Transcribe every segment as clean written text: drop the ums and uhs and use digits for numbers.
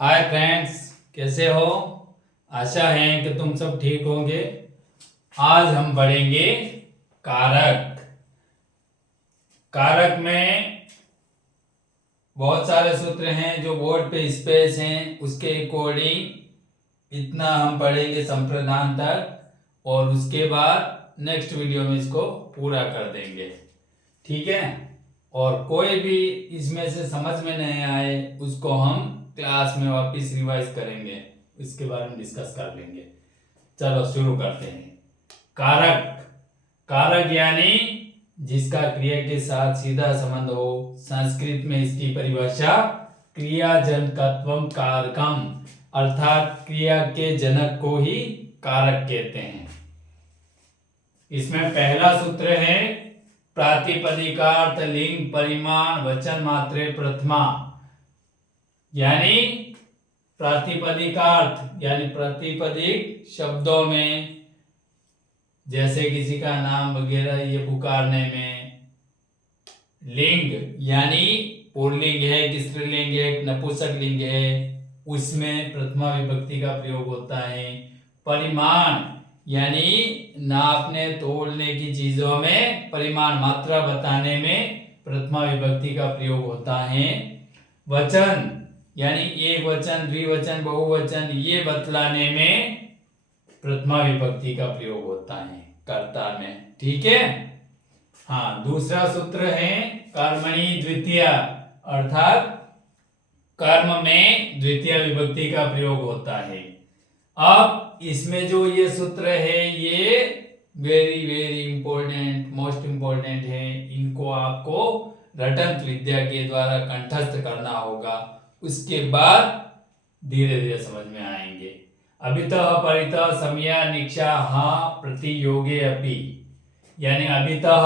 Hi friends, कैसे हो। आशा है कि तुम सब ठीक होंगे। आज हम पढ़ेंगे कारक। कारक में बहुत सारे सूत्र हैं जो बोर्ड पे स्पेस हैं, उसके अकॉर्डिंग इतना हम पढ़ेंगे संप्रदान तक, और उसके बाद नेक्स्ट वीडियो में इसको पूरा कर देंगे। ठीक है। और कोई भी इसमें से समझ में नहीं आए उसको हम क्लास में वापस रिवाइज करेंगे, इसके बारे में डिस्कस कर लेंगे। चलो शुरू करते हैं। कारक। कारक यानी जिसका क्रिया के साथ सीधा संबंध हो। संस्कृत में इसकी परिभाषा क्रियाजनकत्वम कारकम, अर्थात क्रिया के जनक को ही कारक कहते हैं। इसमें पहला सूत्र है प्रातिपदिकार्थ लिंग परिमाण वचन मात्रे प्रथमा, यानी प्रातिपदिकार्थ यानी प्रतिपदिक शब्दों में, जैसे किसी का नाम वगैरह ये पुकारने में। लिंग यानी पुल्लिंग है कि स्त्रीलिंग है नपुंसक लिंग है, उसमें प्रथमा विभक्ति का प्रयोग होता है। परिमाण यानी नापने तोलने की चीजों में परिमाण मात्रा बताने में प्रथमा विभक्ति का प्रयोग होता है। वचन यानी एक वचन द्विवचन बहुवचन ये बतलाने में प्रथमा विभक्ति का प्रयोग होता है कर्ता में। ठीक है। हाँ, दूसरा सूत्र है कर्मणि द्वितीय, अर्थात कर्म में द्वितीय विभक्ति का प्रयोग होता है। अब इसमें जो ये सूत्र है ये very very important, most important है। इनको आपको रटंत विद्या के द्वारा कंठस्थ करना होगा, उसके बाद धीरे धीरे समझ में आएंगे। अभितः परितः समया निक्षा हा प्रतियोगे अपि, यानी अभितः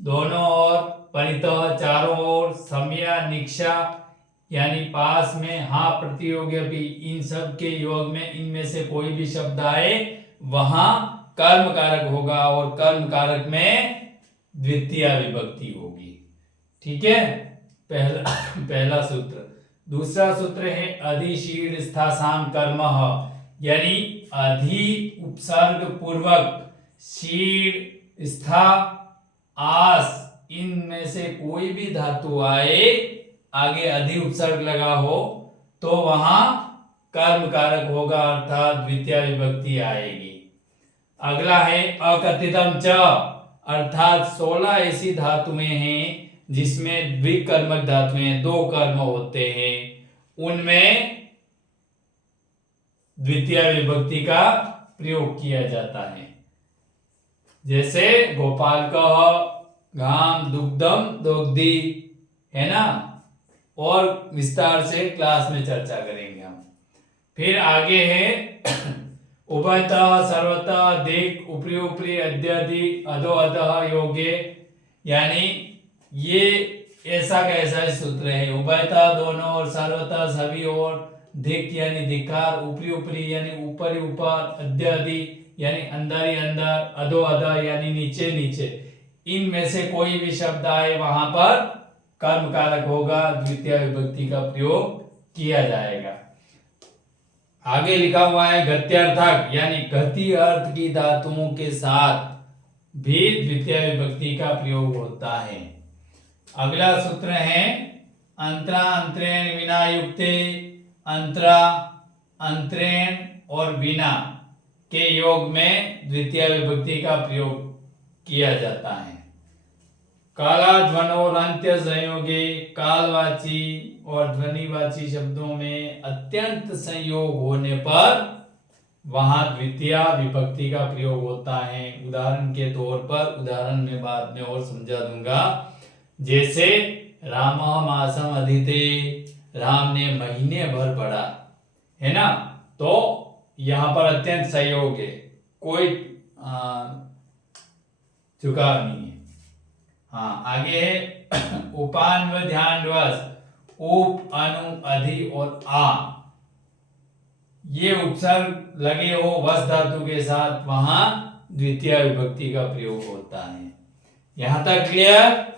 दोनों ओर, परितः चारों ओर, समया निक्षा यानी पास में, हा प्रतियोगी अपि इन सब के योग में इनमें से कोई भी शब्द आए वहां कर्म कारक होगा, और कर्म कारक में द्वितीय विभक्ति होगी। ठीक है, पहला सूत्र। दूसरा सूत्र है अधिशील स्थासाम कर्मः, यानी अधि उपसर्ग पूर्वक शील स्था आस इनमें से कोई भी धातु आए आगे अधि उपसर्ग लगा हो तो वहां कर्म कारक होगा, अर्थात द्वितीय विभक्ति आएगी। अगला है अकथितम च, अर्थात 16 ऐसी धातुएं हैं जिसमें द्विकर्मक धातुएं, दो कर्म होते हैं, उनमें द्वितीय विभक्ति का प्रयोग किया जाता है। जैसे गोपाल कह, घाम, दुग्धम, दोग्धी, है ना। और विस्तार से क्लास में चर्चा करेंगे हम। फिर आगे है उभयतः सर्वतः दिक् उपरि उपरि अद्यादि अधो अधः योगे, यानी ये ऐसा का ऐसा सूत्र है। उभयतः दोनों और, सर्वतः सभी और, दिक् यानी धिक्कार, उपरि उपरि यानी ऊपर ही ऊपर, अद्यादि यानी अंदर ही अंदर, अधो अधः यानी नीचे नीचे, इनमें से कोई भी शब्द आए वहां पर कर्म कारक होगा, द्वितीय विभक्ति का प्रयोग किया जाएगा। आगे लिखा हुआ है गत्यर्थक, यानी गति अर्थ की धातुओं के साथ भी द्वितीय विभक्ति का प्रयोग होता है। अगला सूत्र है अंतरा अंतरेण विना युक्ते, अंतरा अंतरेण और विना के योग में द्वितीय विभक्ति का प्रयोग किया जाता है। काला ध्वनोर अंत्य संयोगे, कालवाची और ध्वनिवाची शब्दों में अत्यंत संयोग होने पर वहां द्वितीय विभक्ति का प्रयोग होता है। उदाहरण के तौर पर, उदाहरण में बाद में और समझा दूंगा। जैसे रामः मासम अधीते, राम ने महीने भर पढ़ा, है ना। तो यहां पर अत्यंत संयोग है, कोई झुकाव नहीं है। हाँ, आगे है उपान व ध्यान वश, उप अनु अधि और आ ये उपसर्ग लगे हो वस धातु के साथ, वहां द्वितीय विभक्ति का प्रयोग होता है। यहां तक क्लियर।